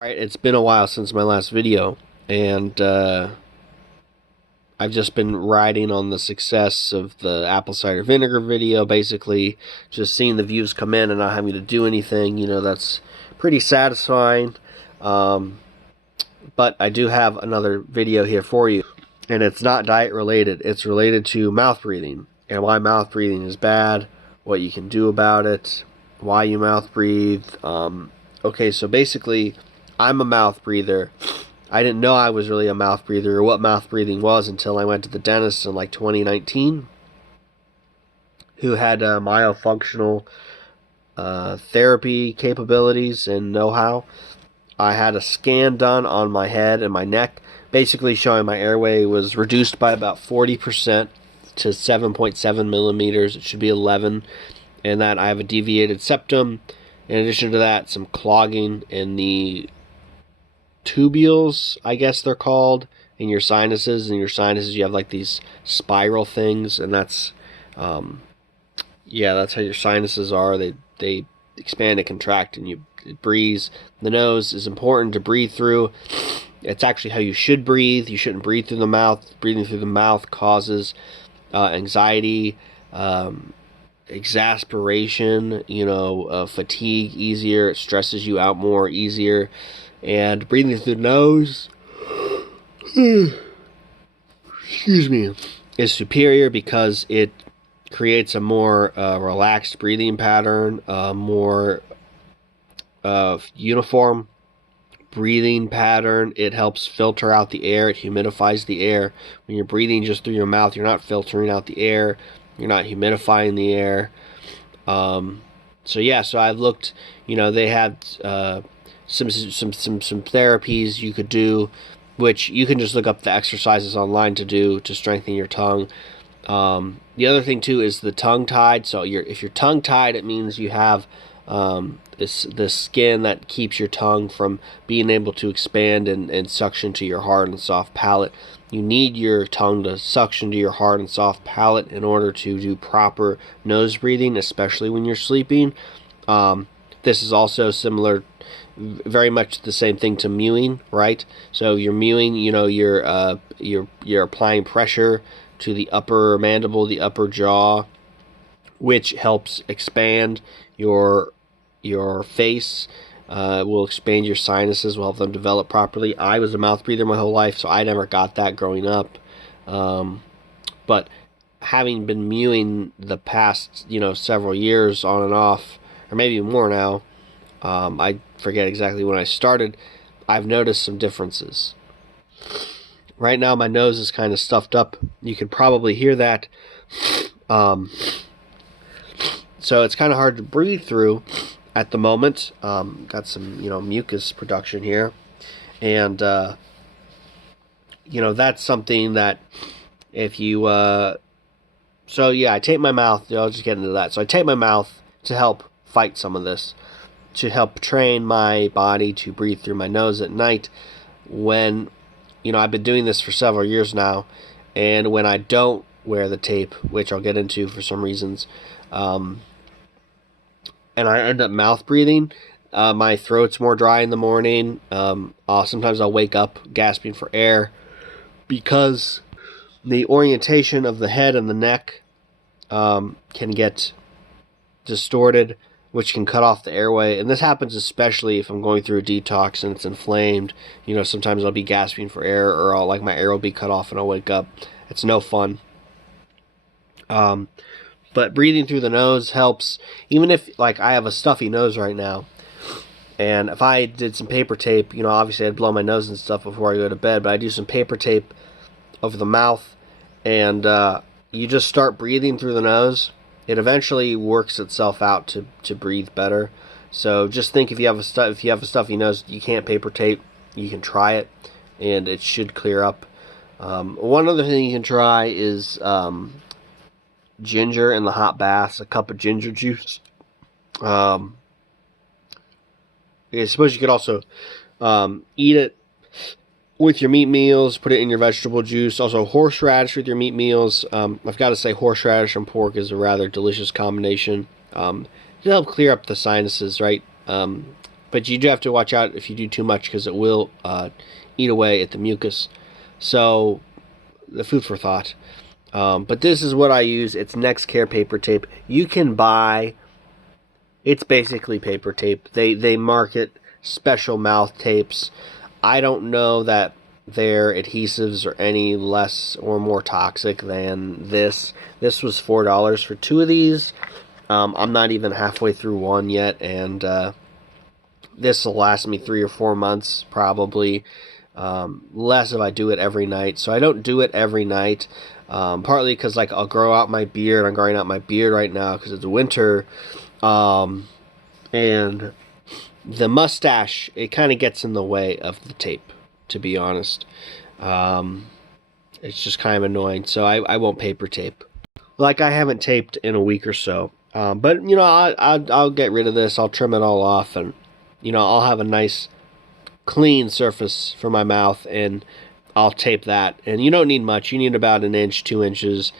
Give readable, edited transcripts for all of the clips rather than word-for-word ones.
Alright, it's been a while since my last video, and I've just been riding on the success of the apple cider vinegar video, basically just seeing the views come in and not having to do anything. That's pretty satisfying. But I do have another video here for you, and it's not diet related. It's related to mouth breathing, and why mouth breathing is bad, what you can do about it, why you mouth breathe. Okay, so basically, I'm a mouth breather. I didn't know I was really a mouth breather or what mouth breathing was until I went to the dentist in like 2019, who had myofunctional therapy capabilities and know-how. I had a scan done on my head and my neck, basically showing my airway was reduced by about 40% to 7.7 millimeters. It should be 11, and that I have a deviated septum. In addition to that, some clogging in the tubules, I guess they're called, in your sinuses. In your sinuses, you have like these spiral things, and that's that's how your sinuses are. They expand and contract, and it breathes. The nose is important to breathe through. It's actually how you should breathe. You shouldn't breathe through the mouth. Breathing through the mouth causes anxiety, exasperation, fatigue easier. It stresses you out more easier. And breathing through the nose, excuse me, is superior because it creates a more relaxed breathing pattern, more uniform breathing pattern. It helps filter out the air. It humidifies the air. When you're breathing just through your mouth, you're not filtering out the air. You're not humidifying the air. So I've looked. They had some therapies you could do, which you can just look up the exercises online to do to strengthen your tongue. The other thing too is the tongue tied. So if you're tongue tied, it means you have this skin that keeps your tongue from being able to expand and suction to your hard and soft palate. You need your tongue to suction to your hard and soft palate in order to do proper nose breathing, especially when you're sleeping. This is also similar, very much the same thing to mewing, right? So you're mewing, you're applying pressure to the upper mandible, the upper jaw, which helps expand your face. Will expand your sinuses, will help them develop properly. I was a mouth breather my whole life, so I never got that growing up. But having been mewing the past, several years on and off, or maybe more now, I forget exactly when I started, I've noticed some differences. Right now my nose is kind of stuffed up. You can probably hear that. So it's kind of hard to breathe through at the moment. Got some, mucus production here. And, that's something that if you, I tape my mouth. I'll just get into that. So I tape my mouth to help fight some of this, to help train my body to breathe through my nose at night when, I've been doing this for several years now, and when I don't wear the tape, which I'll get into for some reasons, and I end up mouth breathing, my throat's more dry in the morning. Sometimes I'll wake up gasping for air because the orientation of the head and the neck can get distorted, which can cut off the airway. And this happens especially if I'm going through a detox and it's inflamed. Sometimes I'll be gasping for air, or my air will be cut off and I'll wake up. It's no fun. But breathing through the nose helps, even if I have a stuffy nose right now, and if I did some paper tape, obviously I'd blow my nose and stuff before I go to bed, but I do some paper tape over the mouth, and you just start breathing through the nose. It eventually works itself out to breathe better. So just think, if you have a stuffy nose, you can't paper tape, you can try it, and it should clear up. One other thing you can try is ginger in the hot baths, a cup of ginger juice. I suppose you could also eat it with your meat meals, put it in your vegetable juice. Also, horseradish with your meat meals. I've got to say, horseradish and pork is a rather delicious combination. To help clear up the sinuses, right? but you do have to watch out if you do too much, because it will eat away at the mucus. So, the food for thought. But this is what I use. It's NextCare paper tape. You can buy. It's basically paper tape. They market special mouth tapes. I don't know that their adhesives are any less or more toxic than this. This was $4 for 2 of these. I'm not even halfway through one yet, and this will last me 3 or 4 months probably. Less if I do it every night. So I don't do it every night. Partly because like I'll grow out my beard. I'm growing out my beard right now because it's winter. And the mustache, it kind of gets in the way of the tape, to be honest. It's just kind of annoying. So I won't paper tape. Like I haven't taped in a week or so. But you know, I'll get rid of this. I'll trim it all off, and you know, I'll have a nice clean surface for my mouth, and I'll tape that. And you don't need much. You need about 1 inch, 2 inches.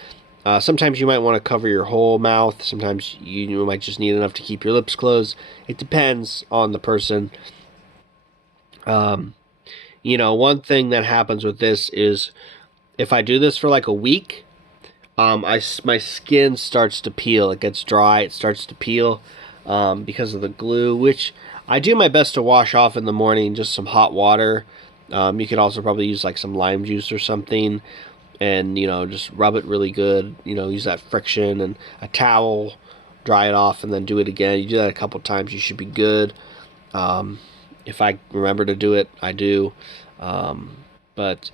Sometimes you might want to cover your whole mouth. Sometimes you might just need enough to keep your lips closed. It depends on the person. You know, one thing that happens with this is if I do this for like a week, my skin starts to peel. It gets dry. It starts to peel because of the glue, which I do my best to wash off in the morning, just some hot water. You could also probably use like some lime juice or something, and you know, just rub it really good. You know, use that friction and a towel, dry it off, and then do it again. You do that a couple times, you should be good. If I remember to do it, I do. But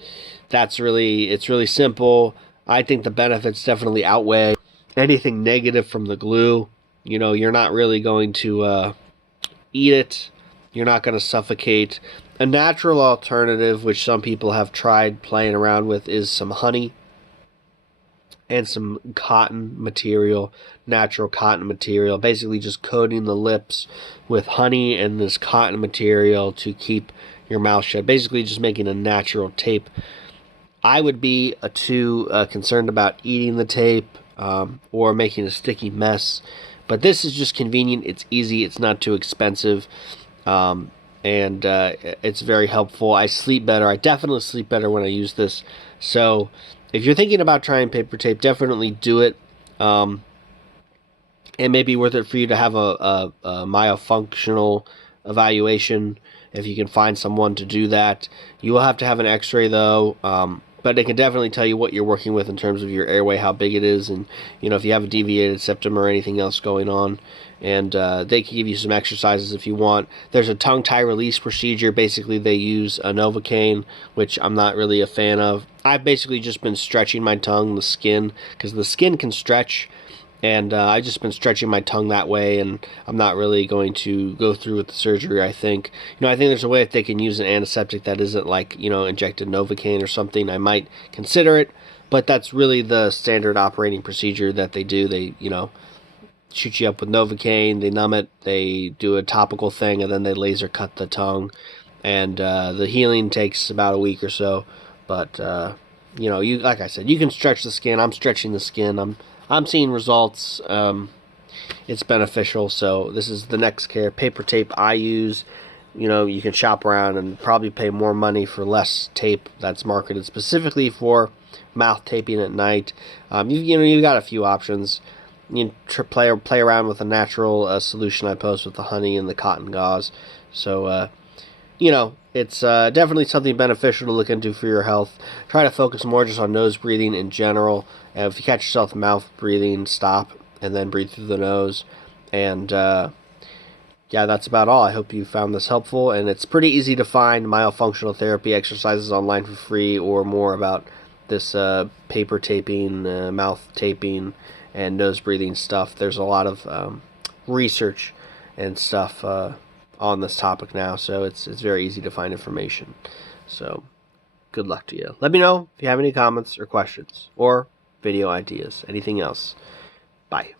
it's really simple. I think the benefits definitely outweigh anything negative from the glue. You know, you're not really going to eat it. You're not going to suffocate. A natural alternative, which some people have tried playing around with, is some honey and some cotton material, natural cotton material. Basically just coating the lips with honey and this cotton material to keep your mouth shut. Basically just making a natural tape. I would be too concerned about eating the tape or making a sticky mess. But this is just convenient. It's easy. It's not too expensive. And it's very helpful. I sleep better. I definitely sleep better when I use this. So if you're thinking about trying paper tape, definitely do it. It may be worth it for you to have a myofunctional evaluation if you can find someone to do that. You will have to have an x-ray though, but it can definitely tell you what you're working with in terms of your airway, how big it is, and you know, if you have a deviated septum or anything else going on. And they can give you some exercises if you want. There's a tongue tie release procedure. Basically they use a Novocaine, which I'm not really a fan of. I've basically just been stretching my tongue, the skin, because the skin can stretch. And I've just been stretching my tongue that way, and I'm not really going to go through with the surgery, I think. You know, I think there's a way if they can use an antiseptic that isn't like, you know, injected Novocaine or something, I might consider it. But that's really the standard operating procedure that they do. They, you know, shoot you up with Novocaine, they numb it, they do a topical thing, and then they laser cut the tongue. And the healing takes about a week or so. But, you know, like I said, you can stretch the skin. I'm stretching the skin. I'm seeing results. It's beneficial. So this is the NextCare paper tape I use. You know, you can shop around and probably pay more money for less tape that's marketed specifically for mouth taping at night. You've got a few options. You can play around with a natural solution I post with the honey and the cotton gauze. So, you know, it's definitely something beneficial to look into for your health. Try to focus more just on nose breathing in general. If you catch yourself mouth breathing, stop and then breathe through the nose. And yeah, that's about all. I hope you found this helpful. And it's pretty easy to find myofunctional therapy exercises online for free, or more about this paper taping, mouth taping, and nose breathing stuff. There's a lot of research and stuff on this topic now, so it's very easy to find information. So good luck to you. Let me know if you have any comments or questions or video ideas, anything else. Bye.